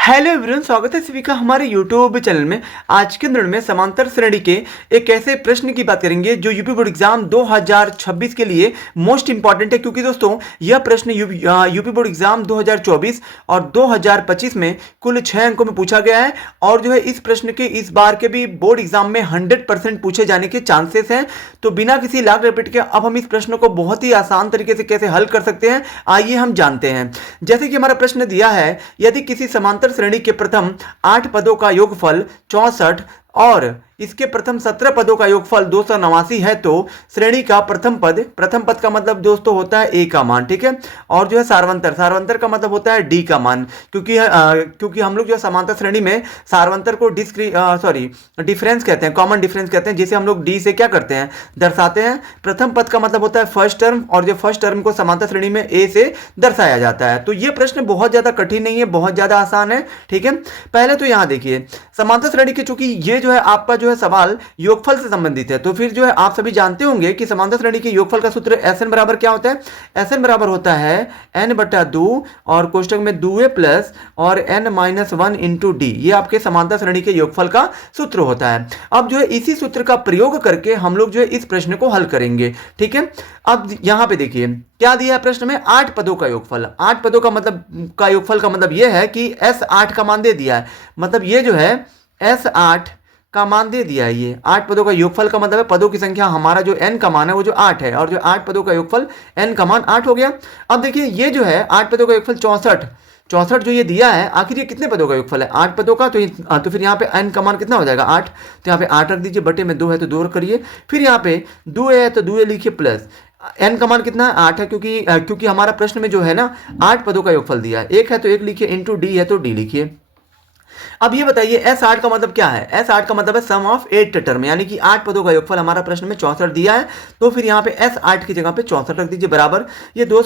Hello everyone, स्वागत है सभी का हमारे यूट्यूब चैनल में। आज के दिन में समांतर श्रेणी के एक ऐसे प्रश्न की बात करेंगे जो यूपी बोर्ड एग्जाम 2026 के लिए मोस्ट इंपॉर्टेंट है, क्योंकि दोस्तों यह प्रश्न यूपी बोर्ड एग्जाम 2024 और 2025 में कुल 6 अंकों में पूछा गया है। और जो है इस प्रश्न के इस बार के भी बोर्ड एग्जाम में 100% पूछे जाने के चांसेस हैं। तो बिना किसी लाग रिपीट के अब हम इस प्रश्न को बहुत ही आसान तरीके से कैसे हल कर सकते हैं, आइए हम जानते हैं। जैसे कि हमारा प्रश्न दिया है, यदि किसी समांतर श्रेणी के प्रथम 8 पदों का योगफल 64 और इसके प्रथम 17 पदों का योगफल 289 है, तो श्रेणी का प्रथम पद का मतलब दोस्तों होता है ए का मान, ठीक है। और जो है सारवंतर का मतलब होता है डी का मान, क्योंकि हम लोग जो है समांतर श्रेणी में सारवंतर को डिफरेंस कहते हैं, कॉमन डिफरेंस कहते हैं, जिसे हम लोग डी से क्या करते हैं, दर्शाते हैं। प्रथम पद का मतलब होता है फर्स्ट टर्म, और जो फर्स्ट टर्म को समांतर श्रेणी में ए से दर्शाया जाता है। तो ये प्रश्न बहुत ज्यादा कठिन नहीं है, बहुत ज्यादा आसान है, ठीक है। पहले तो यहां देखिए, समांतर श्रेणी के चूंकि ये जो है आपका जो है सवाल योगफल से संबंधित है, तो फिर जो है आप सभी जानते होंगे कि समांतर श्रेणी के योगफल का सूत्र Sn बराबर क्या होता है। Sn बराबर होता है n/2 और कोष्टक में 2a प्लस और n-1 इंटू डी। ये आपके समांतर श्रेणी के योगफल का सूत्र होता है। अब जो है इसी सूत्र का प्रयोग करके हम लोग जो है इस प्रश्न को हल करेंगे, ठीक है। अब यहां पे देखिए क्या दिया है प्रश्न में, 8 पदों का योगफल। 8 पदों का योगफल का मतलब यह है कि S8 का मान दे दिया है, मतलब ये जो है S8 का मान दे दिया है। ये 8 पदों का योगफल का मतलब है पदों की संख्या, हमारा जो n का मान है वो जो 8 है, और जो 8 पदों का योगफल n का मान 8 हो गया। अब देखिए ये जो है 8 पदों का योगफल 64 जो ये दिया है, आखिर ये कितने पदों का योगफल है, 8 पदों का। तो फिर यहाँ पे n का मान कितना हो जाएगा 8, तो यहाँ पे 8 रख दीजिए, बटे में 2 है तो 2 करिए। फिर यहाँ पे 2a है तो 2a लिखिए, प्लस n का मान कितना है 8 है, क्योंकि हमारा प्रश्न में जो है ना 8 पदों का योगफल दिया है। 1 है तो 1 लिखिए, इंटू डी है तो डी लिखिए। अब ये बताइए S8 का मतलब क्या है। S8 का मतलब है सम ऑफ 8 टर्म, यानी कि 8 पदों का योगफल हमारा प्रश्न में 64 दिया है। तो फिर यहाँ पे S8 की जगह पे 64 रख दीजिए, बराबर ये 2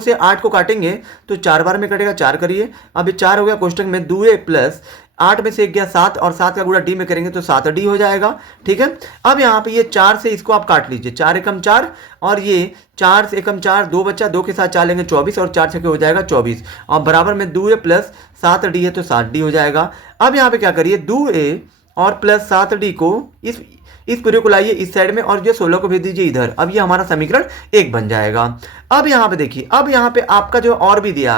से 8 को काटेंगे तो 4 बार में कटेगा, 4 करिए। अब ये 4 हो गया, कोष्टक में 2a प्लस 8 में से 1 गया 7, और 7 का गुणा डी में करेंगे तो 7d हो जाएगा, ठीक है। अब यहाँ पे ये 4 से इसको आप काट लीजिए, 4 एकम 4, और ये 4 से एकम 4, 2 बच्चा, 2 के साथ 4 लेंगे 24, और 4 छके हो जाएगा 24, और बराबर में 2a प्लस 7d है तो 7d हो जाएगा। अब यहाँ पे क्या करिए, 2a और प्लस 7d को इस पूरे को लाइए इस साइड में, और जो 16 को भेज दीजिए इधर। अब ये हमारा समीकरण 1 बन जाएगा। अब यहाँ पे देखिए, अब यहाँ पे आपका जो और भी दिया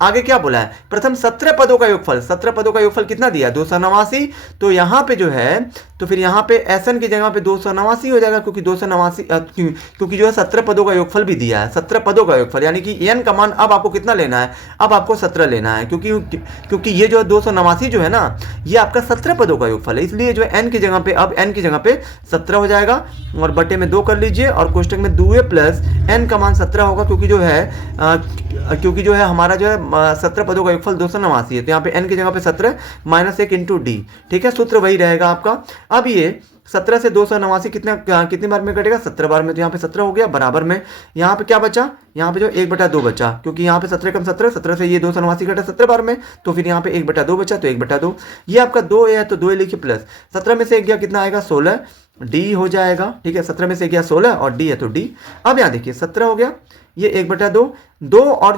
आगे क्या बोला है, प्रथम 17 पदों का योगफल। 17 पदों का योगफल कितना दिया, 289। तो यहाँ पे जो है, तो फिर यहाँ पे Sn की जगह पे 289 हो जाएगा, क्योंकि 289 क्योंकि जो है 17 पदों का योगफल भी दिया है, 17 पदों का योगफल, यानी कि n का मान अब आपको कितना लेना है, अब आपको 17 लेना है, क्योंकि ये जो है 289 जो है ना, ये आपका 17 पदों का योगफल है, इसलिए जो है n की जगह पे, अब n की जगह पे 17 हो जाएगा, और बटे में 2 कर लीजिए, और कोष्टक में 2a प्लस n का मान 17 होगा, क्योंकि जो है हमारा जो है 17 पदों का योगफल 289 है, तो यहाँ पे n की जगह पे 17 माइनस 1 इंटू डी, ठीक है। सूत्र वही रहेगा आपका। अब ये 17 से 289 कितनी बार में कटेगा, 17 बार में, तो यहाँ पे 17 हो गया, बराबर में यहाँ पे क्या बचा, यहाँ पे जो 1/2 बचा, क्योंकि यहाँ पे 17 कम 17 से ये 289 घटा 17 बार में, तो फिर यहाँ पे 1/2 बचा, तो 1/2 ये आपका 2a है तो 2a लिखिए, प्लस 17 में से 1 गया कितना आएगा 16 डी हो जाएगा, ठीक है। 17 में से गया 16 और डी है तो डी। अब यहाँ देखिए 17 हो गया, ये 1/2, 2 और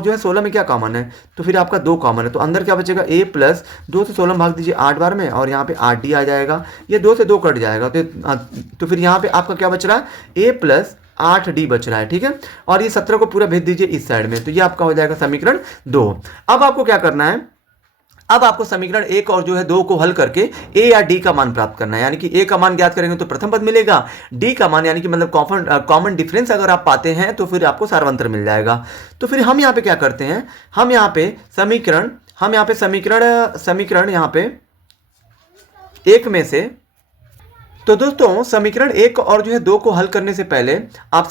जो है 16 में क्या कॉमन है, तो फिर आपका 2 कॉमन है, तो अंदर क्या बचेगा, a प्लस 2 से 16 भाग दीजिए 8 बार में, और यहाँ पे 8d आ जाएगा। ये 2 से 2 कट जाएगा, तो फिर यहाँ पे आपका क्या बच रहा है, a प्लस 8d बच रहा है, ठीक है। और ये 17 को पूरा भेज दीजिए इस साइड में, तो ये आपका हो जाएगा समीकरण 2। अब आपको क्या करना है, अब आपको समीकरण 1 और जो है 2 को हल करके a या d का मान प्राप्त करना है। यानी कि a का मान ज्ञात करेंगे तो प्रथम पद मिलेगा, d का मान यानी कि मतलब कॉमन डिफरेंस अगर आप पाते हैं तो फिर आपको सारवंतर मिल जाएगा। तो फिर हम यहाँ पे क्या करते हैं, हम यहाँ पे समीकरण यहाँ पे 1 में से, तो दोस्तों समीकरण 1 और जो है 2 को हल करने से पहले आप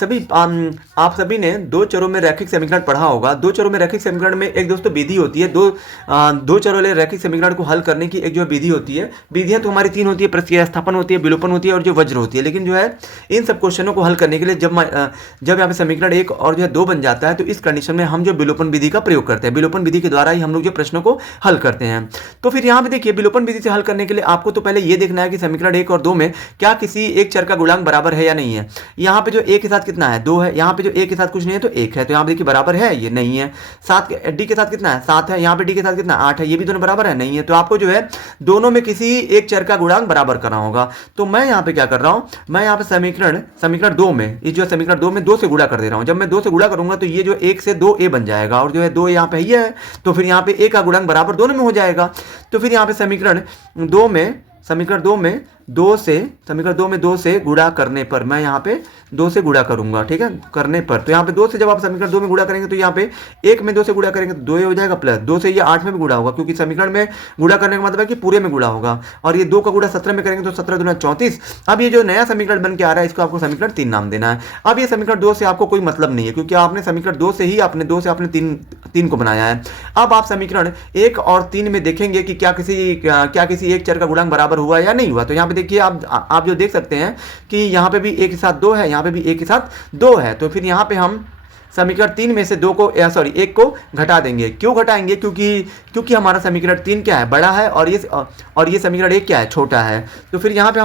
सभी ने 2 चरों में रैखिक समीकरण पढ़ा होगा। 2 चरों में रैखिक समीकरण में एक दोस्तों विधि होती है, दो चरों वाले रैखिक समीकरण को हल करने की एक जो विधि होती है। विधियां तो हमारी 3 होती है, प्रतिस्थापन होती है, विलोपन होती है और जो वज्र होती है। लेकिन जो है इन सब क्वेश्चनों को हल करने के लिए जब यहाँ पे समीकरण 1 और जो है 2 बन जाता है, तो इस कंडीशन में हम जो विलोपन विधि का प्रयोग करते हैं, विलोपन विधि के द्वारा ही हम लोग जो प्रश्नों को हल करते हैं। तो फिर यहाँ पे देखिए विलोपन विधि से हल करने के लिए आपको तो पहले ये देखना है कि समीकरण 1 और 2 में क्या किसी एक चर का गुणांक बराबर है या नहीं है। यहाँ पे जो a के साथ कितना है 2 है, यहाँ पे जो a के साथ कुछ नहीं है तो 1 है, तो यहाँ पे देखिए बराबर है, ये नहीं है। 7 d के साथ कितना है 7 है, यहाँ पे d के साथ कितना 8 है, ये भी दोनों बराबर है, नहीं है। तो आपको जो है दोनों में किसी एक चर का गुणांक बराबर करना होगा। तो मैं यहाँ पे क्या कर रहा हूँ, मैं यहाँ पे समीकरण 2 में, ये जो समीकरण 2 में 2 से गुणा कर दे रहा हूँ। जब मैं 2 से गुणा करूंगा तो ये जो 1 से 2a बन जाएगा, और जो है 2 यहाँ पे ये है, तो फिर यहाँ पे a का गुणांक बराबर दोनों में हो जाएगा। तो फिर यहाँ पे समीकरण 2 में 2 से गुणा करने पर, मैं यहाँ पे 2 से गुणा करूंगा, ठीक है, करने पर। तो यहाँ पे 2 से जब आप समीकरण 2 में गुणा करेंगे तो यहाँ पे 1 में 2 से गुणा करेंगे तो 2 हो जाएगा, प्लस 2 से ये 8 में भी गुणा होगा, क्योंकि समीकरण में गुणा करने का मतलब है कि पूरे में गुणा होगा। और ये 2 का गुणा 17 में करेंगे तो 17 दूना 34। अब ये जो नया समीकरण बन के आ रहा है इसको आपको समीकरण 3 नाम देना है। अब ये समीकरण 2 से आपको कोई मतलब नहीं है, क्योंकि आपने समीकरण 2 से आपने 3 को बनाया है। अब आप समीकरण 1 और 3 में देखेंगे कि क्या किसी एक चर का गुणांक बराबर हुआ या नहीं हुआ। तो यहाँ पे देखिए आप जो देख सकते हैं कि यहाँ पे भी 1 के साथ 2 है, यहाँ पे भी 1 के साथ 2 है। तो फिर यहाँ पे हम समीकरण 3 में से 1 को घटा देंगे। क्यों घटाएंगे, क्योंकि हमारा समीकरण 3 क्या है बड़ा है, और ये समीकरण 1 क्या है छोटा है। तो फिर यहाँ पे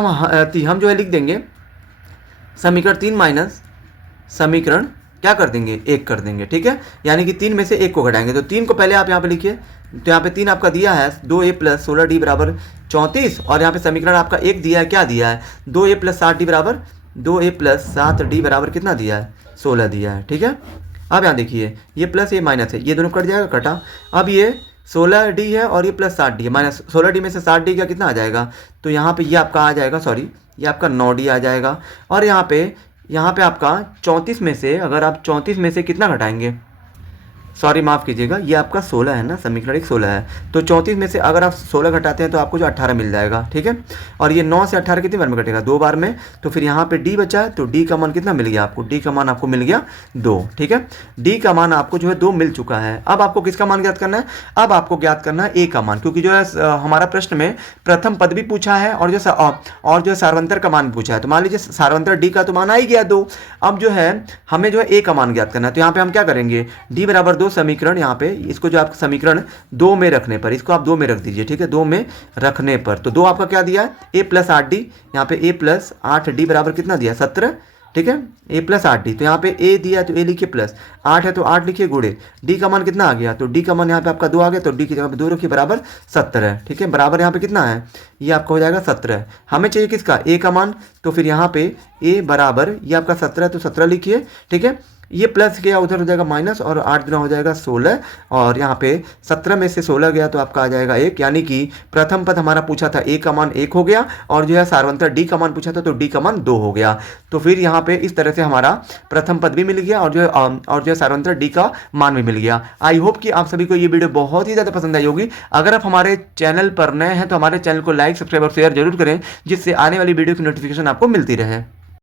हम जो है लिख देंगे समीकरण 3 माइनस समीकरण क्या कर देंगे 1 कर देंगे, ठीक है। यानी कि 3 में से 1 को घटाएंगे। तो 3 को पहले आप यहाँ पे लिखिए, तो यहाँ पे 3 आपका दिया है 2a प्लस 16d बराबर 34, और यहाँ पे समीकरण आपका 1 दिया है, क्या दिया है 2a प्लस 7d बराबर कितना दिया है 16 दिया है, ठीक है। अब यहाँ देखिए ये प्लस ये माइनस है, ये दोनों कट जाएगा, कटा। अब ये 16d है और ये प्लस 60d है, माइनस 16d में से 60d का कितना आ जाएगा, तो यहाँ पे ये आपका आ जाएगा, ये आपका 9d आ जाएगा। और यहाँ पे आपका 34 में से, अगर आप 34 में से कितना घटाएंगे, माफ़ कीजिएगा, ये आपका 16 है ना, समीकरण 16 है। तो 34 में से अगर आप 16 घटाते हैं तो आपको जो 18 मिल जाएगा, ठीक है। और ये 9 से 18 कितनी बार में घटेगा 2 बार में। तो फिर यहाँ पे d बचा है, तो d का मान कितना मिल गया आपको, d का मान आपको मिल गया 2, ठीक है। d का मान आपको जो है 2 मिल चुका है। अब आपको किसका मान ज्ञात करना है, अब आपको ज्ञात करना है a का मान, क्योंकि जो है हमारा प्रश्न में प्रथम पद भी पूछा है और जो सार्वंतर का मान पूछा है। तो मान लीजिए सार्वंतर d का तो मान आ ही गया 2। अब जो है हमें जो है a का मान ज्ञात करना है। तो यहाँ पे हम क्या करेंगे, d बराबर 2 समीकरण, यहाँ पे इसको जो आप समीकरण 2 में रखने पर, इसको आप 2 में रख दीजिए, ठीक है, 2 में रखने पर। तो 2 आपका क्या दिया है a प्लस 8d, यहाँ पे a प्लस 8d बराबर कितना दिया 17, ठीक है, a प्लस 8d। तो यहाँ पे a दिया तो a लिखिए, प्लस 8 है तो 8 लिखिए, गुणे d का मान कितना आ गया, तो d का मान यहाँ पे आपका 2 आ गया, तो d की जगह पे 2 रखिए, बराबर 70 है, ठीक है। बराबर यहाँ पे कितना है, ये आपका हो जाएगा 17। हमें चाहिए किसका, a का मान। तो फिर यहाँ पे a बराबर ये आपका 17 है तो 17 लिखिए, ठीक है। ये प्लस गया उधर हो जाएगा माइनस, और 8 गुना हो जाएगा 16, और यहाँ पे 17 में से 16 गया तो आपका आ जाएगा 1। यानी कि प्रथम पद हमारा पूछा था a का मान 1 हो गया, और जो है सार्वंतर d का मान पूछा था तो d का मान 2 हो गया। तो फिर यहाँ पे इस तरह से हमारा प्रथम पद भी मिल गया, और जो है सार्वंतर d का मान भी मिल गया। आई होप कि आप सभी को ये वीडियो बहुत ही ज़्यादा पसंद आई होगी। अगर आप हमारे चैनल पर नए हैं तो हमारे चैनल को लाइक, सब्सक्राइब और शेयर जरूर करें, जिससे आने वाली वीडियो की नोटिफिकेशन आपको मिलती रहे।